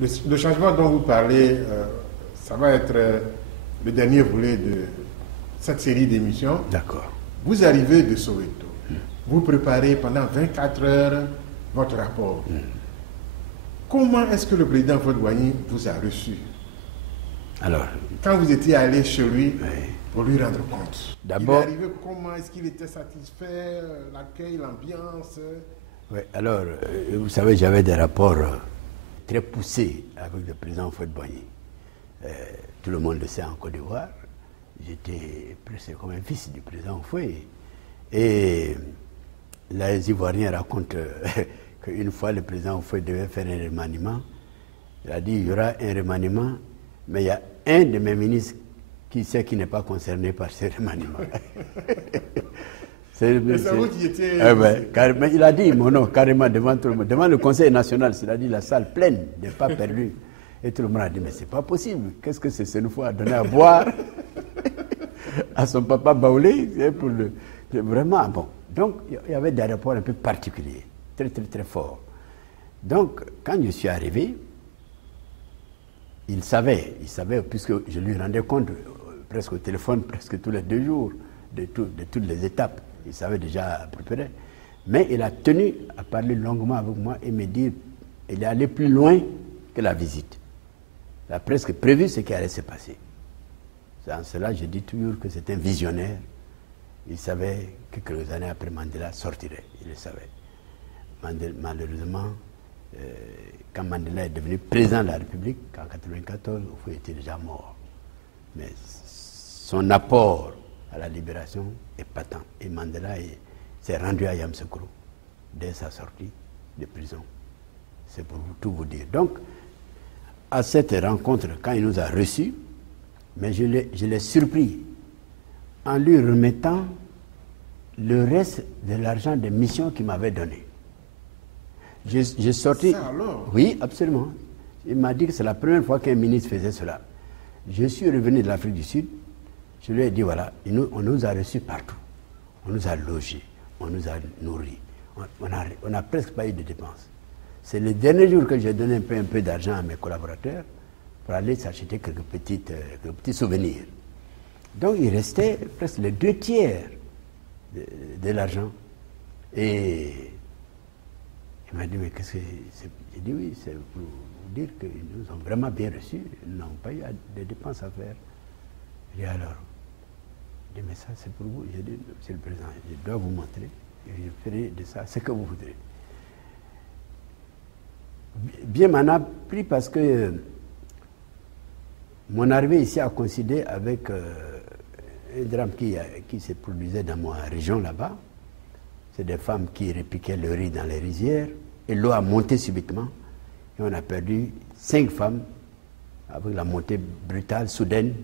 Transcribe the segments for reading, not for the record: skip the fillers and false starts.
Le changement dont vous parlez, ça va être le dernier volet de cette série d'émissions. D'accord. Vous arrivez de Soweto. Vous préparez pendant 24 heures votre rapport. Comment est-ce que le président Houphouët-Boigny vous a reçu? Alors, quand vous étiez allé chez lui pour lui rendre compte, d'abord, il est arrivé comment? Est-ce qu'il était satisfait? L'accueil, l'ambiance? Oui, alors, vous savez, j'avais des rapports très poussés avec le président Houphouët-Boigny. Tout le monde le sait en Côte d'Ivoire. J'étais presque comme un fils du président Houphouët. Et les Ivoiriens racontent qu'une fois le président Houphouët devait faire un remaniement. Il a dit il y aura un remaniement, mais il y a un de mes ministres qui sait qu'il n'est pas concerné par ce remaniement. C'est vous qui étiez... Mais il a dit mon nom carrément devant tout le monde, devant le Conseil national, c'est-à-dire la salle pleine, des pas perdus. Et tout le monde a dit, mais c'est pas possible. Qu'est-ce que c'est une fois à donner à boire à son papa Baoulé pour le... Vraiment, bon. Donc, il y avait des rapports un peu particuliers, très, très, très forts. Donc, quand je suis arrivé, il savait, puisque je lui rendais compte presque au téléphone, presque tous les 2 jours, de toutes les étapes. Il savait déjà à peu près. Mais il a tenu à parler longuement avec moi et me dire, il est allé plus loin que la visite. Il a presque prévu ce qui allait se passer. En cela, je dis toujours que c'est un visionnaire. Il savait que quelques années après Mandela sortirait. Il le savait. Malheureusement, quand Mandela est devenu président de la République, en 1994, il était déjà mort. Mais son apport à la libération est patent. Et Mandela s'est rendu à Yamoussoukro dès sa sortie de prison. C'est pour tout vous dire. Donc, à cette rencontre, quand il nous a reçus, mais je l'ai surpris en lui remettant le reste de l'argent de mission qu'il m'avait donné. J'ai sorti... Ça alors? Oui, absolument. Il m'a dit que c'est la première fois qu'un ministre faisait cela. Je suis revenu de l'Afrique du Sud. Je lui ai dit, voilà, on nous a reçus partout. On nous a logés, on nous a nourris. On n'a presque pas eu de dépenses. C'est le dernier jour que j'ai donné un peu d'argent à mes collaborateurs pour aller s'acheter quelques petits souvenirs. Donc il restait presque les 2/3 de l'argent. Et il m'a dit, mais qu'est-ce que c'est? J'ai dit, oui, c'est pour vous dire qu'ils nous ont vraiment bien reçus. Ils n'ont pas eu de dépenses à faire. J'ai dit, alors, il dit, mais ça c'est pour vous. J'ai dit, monsieur le président, je dois vous montrer. Et je ferai de ça ce que vous voudrez. Bien m'en a pris parce que mon arrivée ici a coïncidé avec un drame qui se produisait dans ma région là-bas. C'est des femmes qui répiquaient le riz dans les rizières et l'eau a monté subitement et on a perdu 5 femmes avec la montée brutale, soudaine.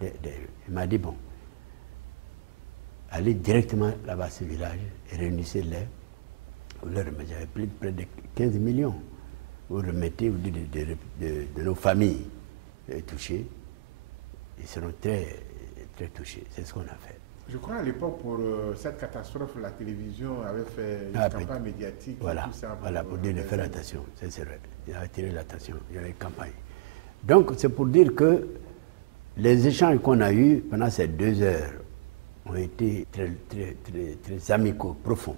Il m'a dit, bon, allez directement là-bas à ce village et réunissez-les. J'avais près de 15 millions. Vous remettez, vous dites de nos familles touchées, ils seront très, très touchés. C'est ce qu'on a fait. Je crois à l'époque, pour cette catastrophe, la télévision avait fait une campagne médiatique. Voilà, tout ça pour dire de faire attention. C'est vrai. Il a attiré l'attention. Il y avait une campagne. Donc, c'est pour dire que les échanges qu'on a eus pendant ces 2 heures ont été très, très, très, très amicaux, profonds.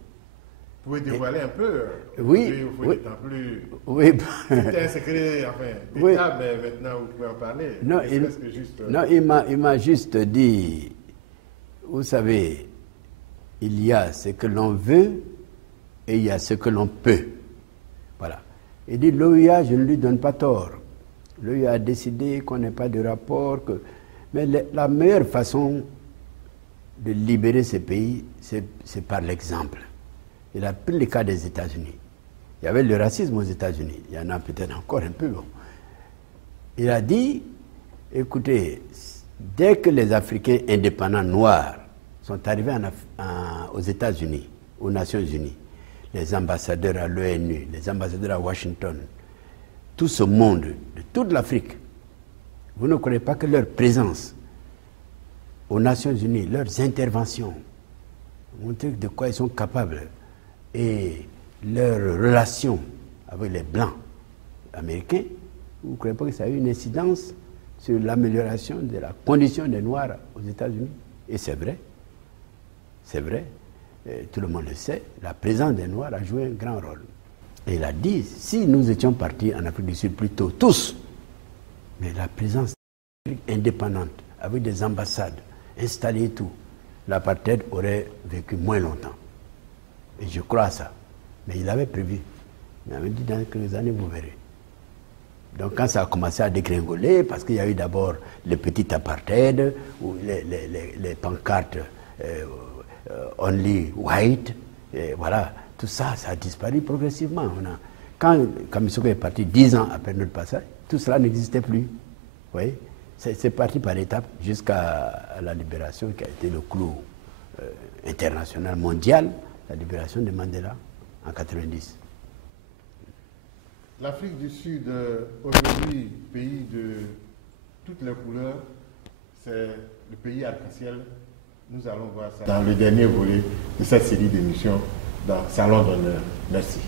Vous pouvez dévoiler un peu? Oui. Oui. C'était un secret, enfin, d'État, mais maintenant vous pouvez en parler. Non, il m'a juste dit, vous savez, il y a ce que l'on veut et il y a ce que l'on peut. Voilà. Il dit, l'OUA, je ne lui donne pas tort. L'OUA a décidé qu'on n'ait pas de rapport. Mais la meilleure façon de libérer ces pays, c'est par l'exemple. Il a pris le cas des États-Unis. Il y avait le racisme aux États-Unis. Il y en a peut-être encore un peu. Bon. Il a dit, écoutez, dès que les Africains indépendants noirs sont arrivés aux États-Unis, aux Nations Unies, les ambassadeurs à l'ONU, les ambassadeurs à Washington, tout ce monde, de toute l'Afrique, vous ne croyez pas que leur présence aux Nations Unies, leurs interventions, montrer de quoi ils sont capables, et leurs relations avec les Blancs américains vous ne croyez pas que ça a eu une incidence sur l'amélioration de la condition des Noirs aux États-Unis? Et c'est vrai. C'est vrai. Tout le monde le sait. La présence des Noirs a joué un grand rôle. Et il a dit, si nous étions partis en Afrique du Sud plus tôt, tous, mais la présence indépendante, avec des ambassades installées et tout, l'apartheid aurait vécu moins longtemps. Et je crois à ça. Mais il avait prévu. Il avait dit dans quelques années, vous verrez. Donc quand ça a commencé à dégringoler, parce qu'il y a eu d'abord le petit apartheid, ou les pancartes only white, et voilà, tout ça, ça a disparu progressivement. Quand Kamisuke est parti 10 ans après notre passage, tout cela n'existait plus. Vous voyez, c'est parti par étapes jusqu'à la libération qui a été le clou international, mondial, la libération de Mandela en 90. L'Afrique du Sud, aujourd'hui, pays de toutes les couleurs, c'est le pays arc-en-ciel. Nous allons voir ça dans le dernier volet de cette série d'émissions dans Salon d'honneur. Merci.